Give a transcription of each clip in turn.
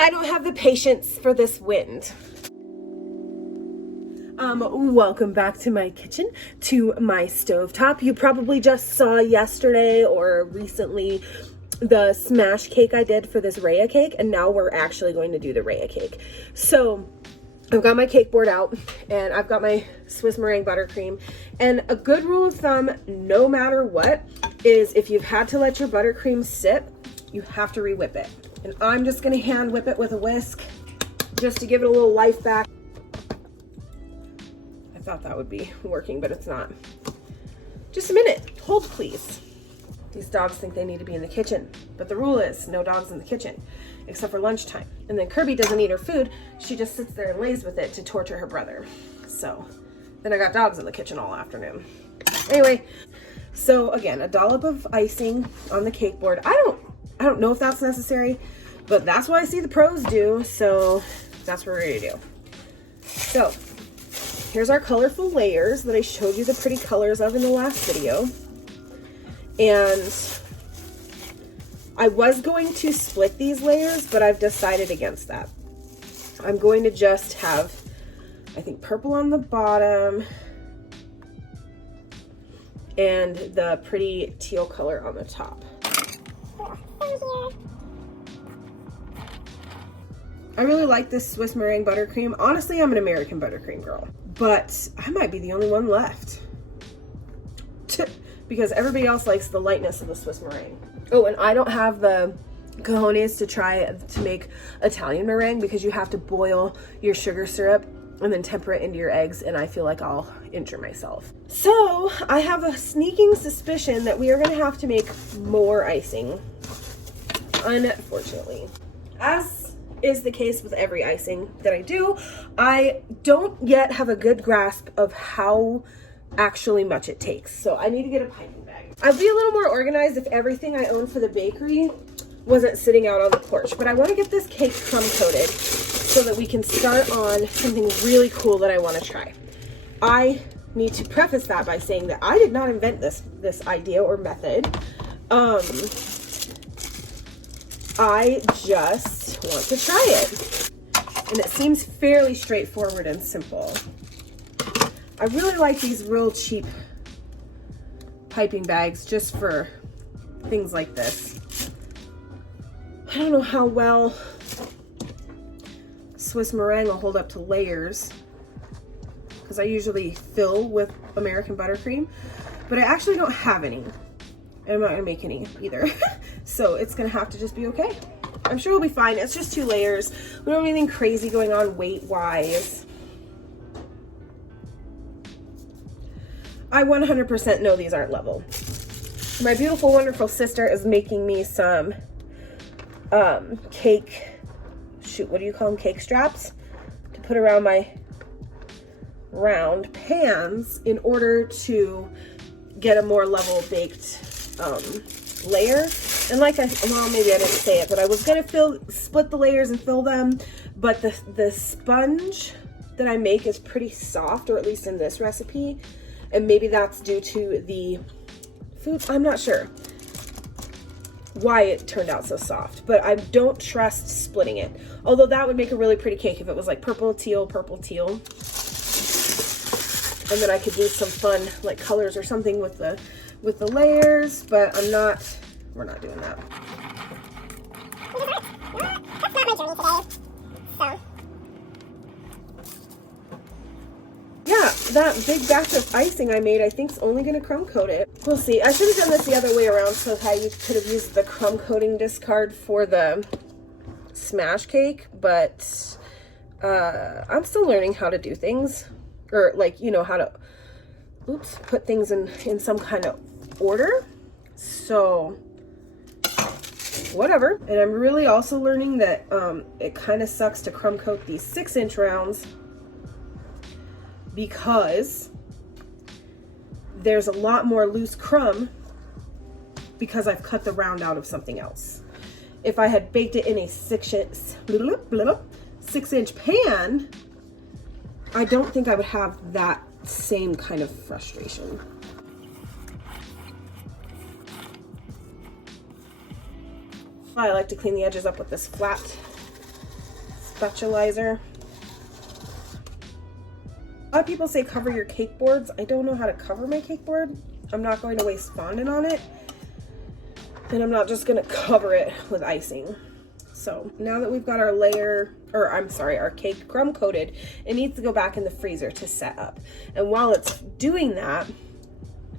I don't have the patience for this wind. Welcome back to my kitchen, to my stovetop. You probably just saw yesterday or recently the smash cake I did for this Raya cake, and now we're actually going to do the Raya cake. So I've got my cake board out and I've got my Swiss meringue buttercream, and a good rule of thumb, no matter what, is if you've had to let your buttercream sit, you have to re-whip it. And I'm just gonna hand whip it with a whisk just to give it a little life back. I thought that would be working, but it's not. Just a minute, hold please. These dogs think they need to be in the kitchen, but the rule is no dogs in the kitchen, except for lunchtime. And then Kirby doesn't eat her food. She just sits there and lays with it to torture her brother. So then I got dogs in the kitchen all afternoon. Anyway, so again, a dollop of icing on the cake board. I don't know if that's necessary, but that's what I see the pros do. So that's what we're ready to do. So here's our colorful layers that I showed you the pretty colors of in the last video. And I was going to split these layers, but I've decided against that. I'm going to just have, I think, purple on the bottom and the pretty teal color on the top. I really like this Swiss meringue buttercream. Honestly, I'm an American buttercream girl, but I might be the only one left because everybody else likes the lightness of the Swiss meringue. Oh, and I don't have the cojones to try to make Italian meringue because you have to boil your sugar syrup and then temper it into your eggs, and I feel like I'll injure myself. So I have a sneaking suspicion that we are gonna have to make more icing, unfortunately. As is the case with every icing that I do, I don't yet have a good grasp of how actually much it takes. So I need to get a piping bag. I'd be a little more organized if everything I own for the bakery wasn't sitting out on the porch, but I want to get this cake crumb coated so that we can start on something really cool that I want to try. I need to preface that by saying that I did not invent this idea or method. I just want to try it. And it seems fairly straightforward and simple. I really like these real cheap piping bags just for things like this. I don't know how well Swiss meringue will hold up to layers because I usually fill with American buttercream, but I actually don't have any. And I'm not gonna make any either. So it's gonna have to just be okay. I'm sure we'll be fine. It's just 2 layers. We don't have anything crazy going on weight-wise. I 100% know these aren't level. My beautiful, wonderful sister is making me some cake, what do you call them? Cake straps to put around my round pans in order to get a more level baked layer. And well, maybe I didn't say it, but I was gonna split the layers and fill them, but the sponge that I make is pretty soft, or at least in this recipe, and maybe that's due to the food. I'm not sure why it turned out so soft, but I don't trust splitting it. Although that would make a really pretty cake if it was like purple, teal, and then I could do some fun like colors or something with the layers, but we're not doing that. That's not my journey today, so. Yeah, that big batch of icing I made, I think is only gonna crumb coat it. We'll see. I should have done this the other way around, so you could have used the crumb coating discard for the smash cake, but I'm still learning how to do things, or how to put things in some kind of order. So whatever. And I'm really also learning that it kind of sucks to crumb coat these 6-inch rounds because there's a lot more loose crumb because I've cut the round out of something else. If I had baked it in a 6-inch pan, I don't think I would have that same kind of frustration. I like to clean the edges up with this flat spatulizer. A lot of people say cover your cake boards. I don't know how to cover my cake board. I'm not going to waste fondant on it. And I'm not just gonna cover it with icing. So now that we've got our layer, or I'm sorry, our cake crumb coated, it needs to go back in the freezer to set up. And while it's doing that,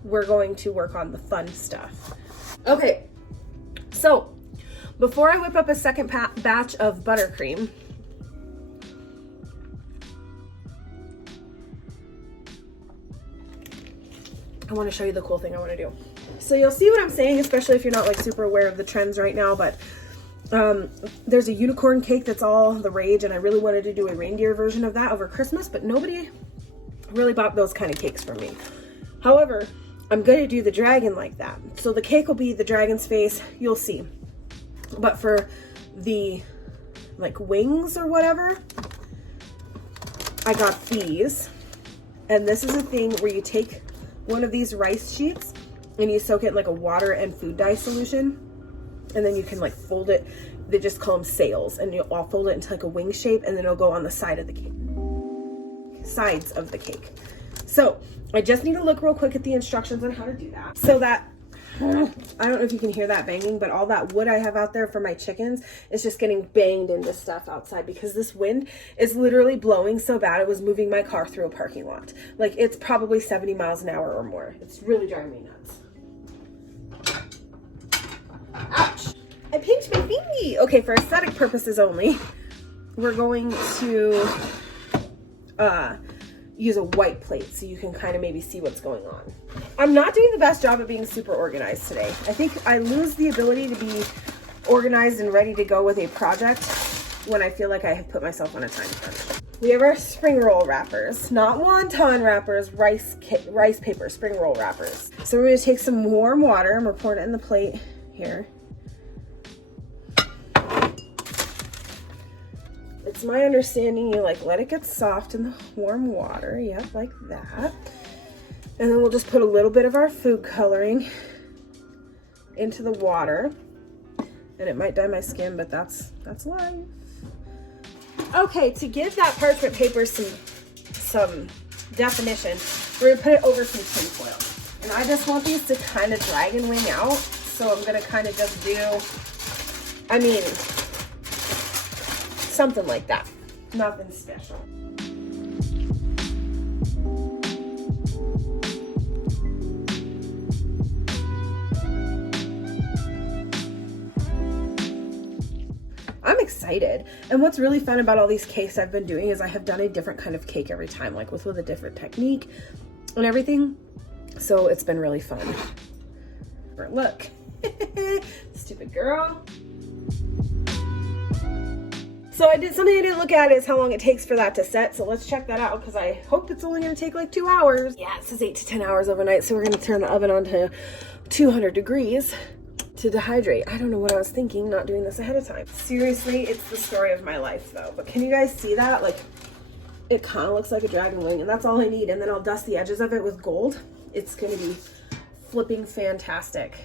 we're going to work on the fun stuff. Okay, so before I whip up a second batch of buttercream, I want to show you the cool thing I want to do. So you'll see what I'm saying, especially if you're not like super aware of the trends right now, but there's a unicorn cake that's all the rage, and I really wanted to do a reindeer version of that over Christmas, but nobody really bought those kind of cakes from me. However, I'm going to do the dragon like that. So the cake will be the dragon's face, you'll see. But for the like wings or whatever, I got these. And this is a thing where you take one of these rice sheets and you soak it in like a water and food dye solution, and then you can like fold it. They just call them sails, and I'll fold it into like a wing shape, and then it'll go on the side of the cake, sides of the cake. So I just need to look real quick at the instructions on how to do that. So that, I don't know if you can hear that banging, but all that wood I have out there for my chickens is just getting banged into stuff outside because this wind is literally blowing so bad it was moving my car through a parking lot. Like, it's probably 70 miles an hour or more. It's really driving me nuts. Ouch! I pinched my thingy! Okay, for aesthetic purposes only, we're going to use a white plate so you can kind of maybe see what's going on. I'm not doing the best job of being super organized today. I think I lose the ability to be organized and ready to go with a project when I feel like I have put myself on a time crunch. We have our spring roll wrappers, not wonton wrappers, rice paper spring roll wrappers. So we're going to take some warm water and we're pouring it in the plate here. It's my understanding you like let it get soft in the warm water. Yep, like that. And then we'll just put a little bit of our food coloring into the water. And it might dye my skin, but that's life. Okay, to give that parchment paper some definition, we're gonna put it over some tin foil. And I just want these to kind of dragon wing out. So I'm gonna kind of just do, I mean, something like that. Nothing special. I'm excited. And what's really fun about all these cakes I've been doing is I have done a different kind of cake every time, like with a different technique and everything. So it's been really fun. Look, stupid girl. So I did something I didn't look at is how long it takes for that to set. So let's check that out because I hope it's only going to take like 2 hours. Yeah, it says 8 to 10 hours overnight. So we're going to turn the oven on to 200 degrees to dehydrate. I don't know what I was thinking not doing this ahead of time. Seriously, it's the story of my life though. But can you guys see that? Like, it kind of looks like a dragon wing, and that's all I need. And then I'll dust the edges of it with gold. It's going to be flipping fantastic.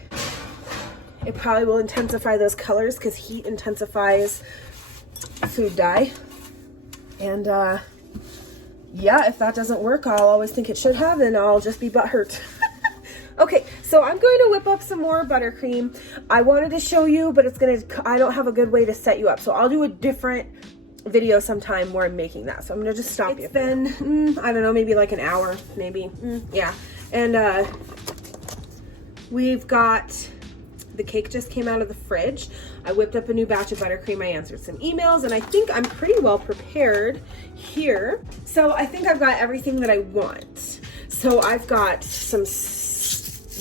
It probably will intensify those colors because heat intensifies food dye. And yeah, if that doesn't work, I'll always think it should have, and I'll just be butthurt. Okay, so I'm going to whip up some more buttercream. I wanted to show you, but I don't have a good way to set you up. So I'll do a different video sometime where I'm making that. So I'm gonna just stop you. It's been, I don't know, maybe like an hour, maybe, yeah. And we've got, the cake just came out of the fridge. I whipped up a new batch of buttercream. I answered some emails, and I think I'm pretty well prepared here. So I think I've got everything that I want. So I've got some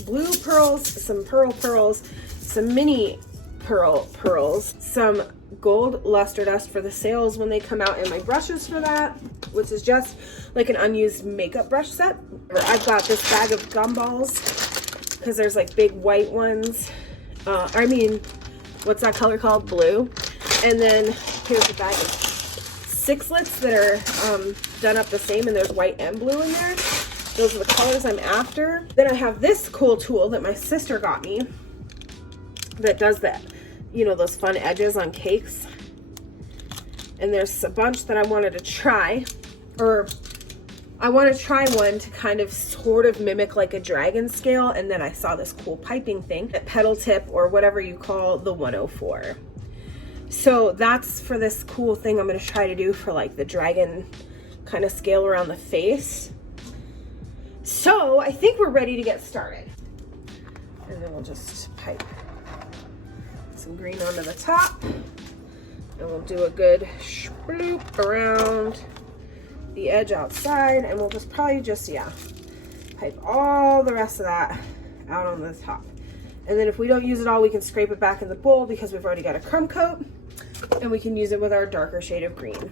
blue pearls, some pearls, some mini pearls, some gold luster dust for the sales when they come out, and my brushes for that, which is just like an unused makeup brush set. I've got this bag of gumballs because there's like big white ones. I mean, what's that color called? Blue. And then here's a bag of sixlets that are done up the same, and there's white and blue in there. Those are the colors I'm after. Then I have this cool tool that my sister got me that does that, you know, those fun edges on cakes. And there's a bunch that I wanted to try, or I want to try one to kind of sort of mimic like a dragon scale. And then I saw this cool piping thing at pedal tip, or whatever you call the 104. So that's for this cool thing I'm going to try to do for like the dragon kind of scale around the face. So I think we're ready to get started. And then we'll just pipe some green onto the top. And we'll do a good sploop around the edge outside. And we'll just probably just, yeah, pipe all the rest of that out on the top. And then if we don't use it all, we can scrape it back in the bowl because we've already got a crumb coat. And we can use it with our darker shade of green.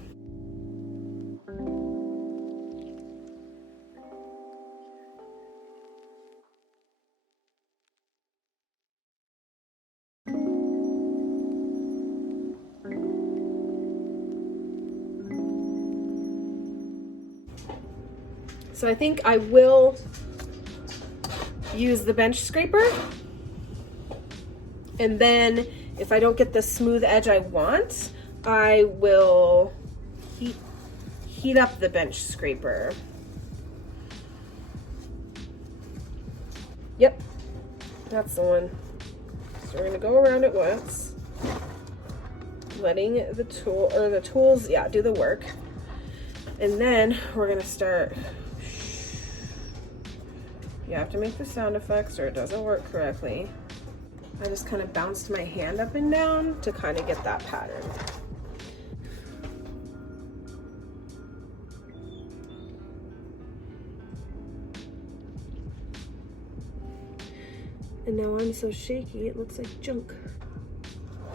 So I think I will use the bench scraper, and then if I don't get the smooth edge I want, I will heat up the bench scraper. Yep, that's the one. So we're gonna go around it once, letting the tool, or the tools, yeah, do the work. And then we're gonna start. You have to make the sound effects or it doesn't work correctly. I just kind of bounced my hand up and down to kind of get that pattern. And now I'm so shaky, it looks like junk.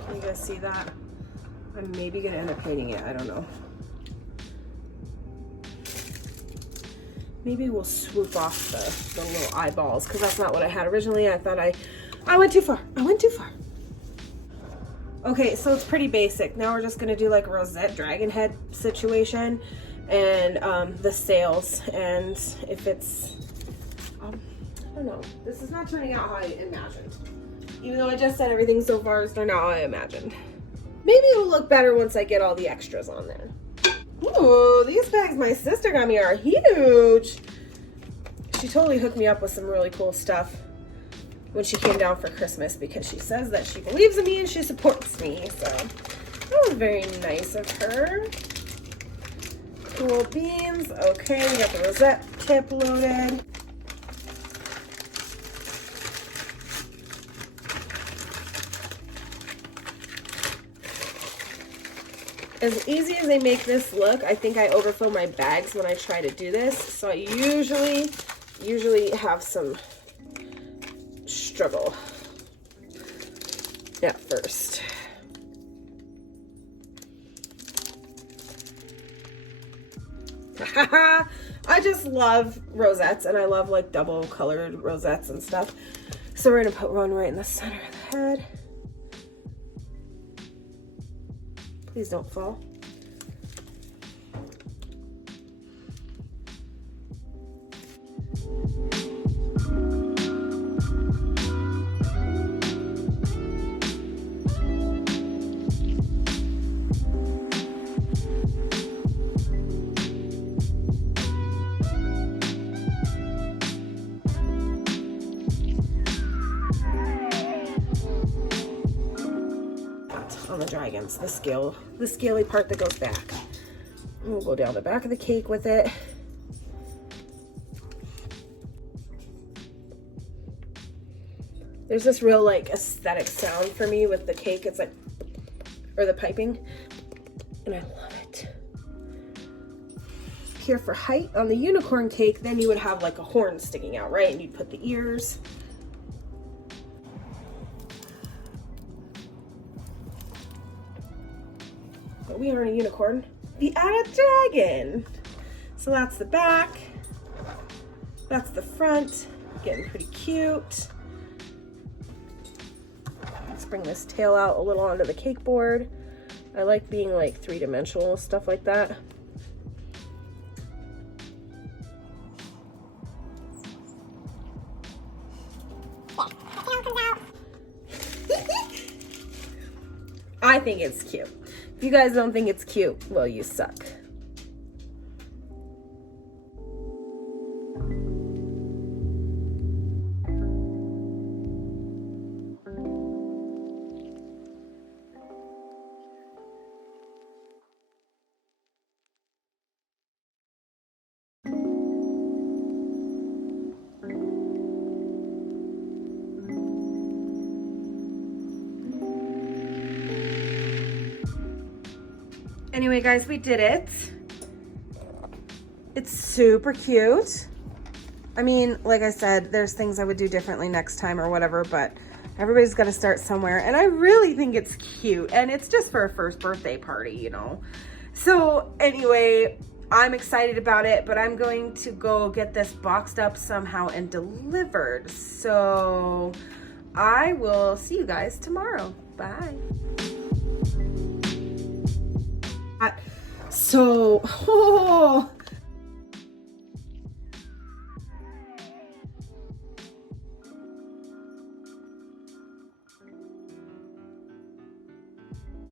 Can you guys see that? I'm maybe gonna end up painting it, I don't know. Maybe we'll swoop off the little eyeballs, because that's not what I had originally. I thought I went too far. I went too far. Okay, so it's pretty basic. Now we're just gonna do like a rosette dragon head situation and the sails. And if it's, I don't know. This is not turning out how I imagined. Even though I just said everything so far is turned out how I imagined. Maybe it'll look better once I get all the extras on there. Ooh, these bags my sister got me are huge. She totally hooked me up with some really cool stuff when she came down for Christmas, because she says that she believes in me and she supports me. So that was very nice of her. Cool beans. Okay, we got the rosette tip loaded. As easy as they make this look, I think I overfill my bags when I try to do this. So I usually have some struggle at first. I just love rosettes, and I love like double colored rosettes and stuff. So we're gonna put one right in the center of the head. Please don't fall. On the dragons, the scaly part that goes back. And we'll go down the back of the cake with it. There's this real like aesthetic sound for me with the cake. It's like, or the piping, and I love it. Here for height on the unicorn cake, then you would have like a horn sticking out, right? And you'd put the ears. But we aren't a unicorn. We are a dragon. So that's the back. That's the front. Getting pretty cute. Let's bring this tail out a little onto the cake board. I like being like three-dimensional, stuff like that. I think it's cute. If you guys don't think it's cute, well, you suck. Anyway, guys, we did it. It's super cute. I mean, like I said, there's things I would do differently next time or whatever, but everybody's got to start somewhere. And I really think it's cute. And it's just for a first birthday party, you know. So anyway, I'm excited about it, but I'm going to go get this boxed up somehow and delivered. So I will see you guys tomorrow. Bye. So,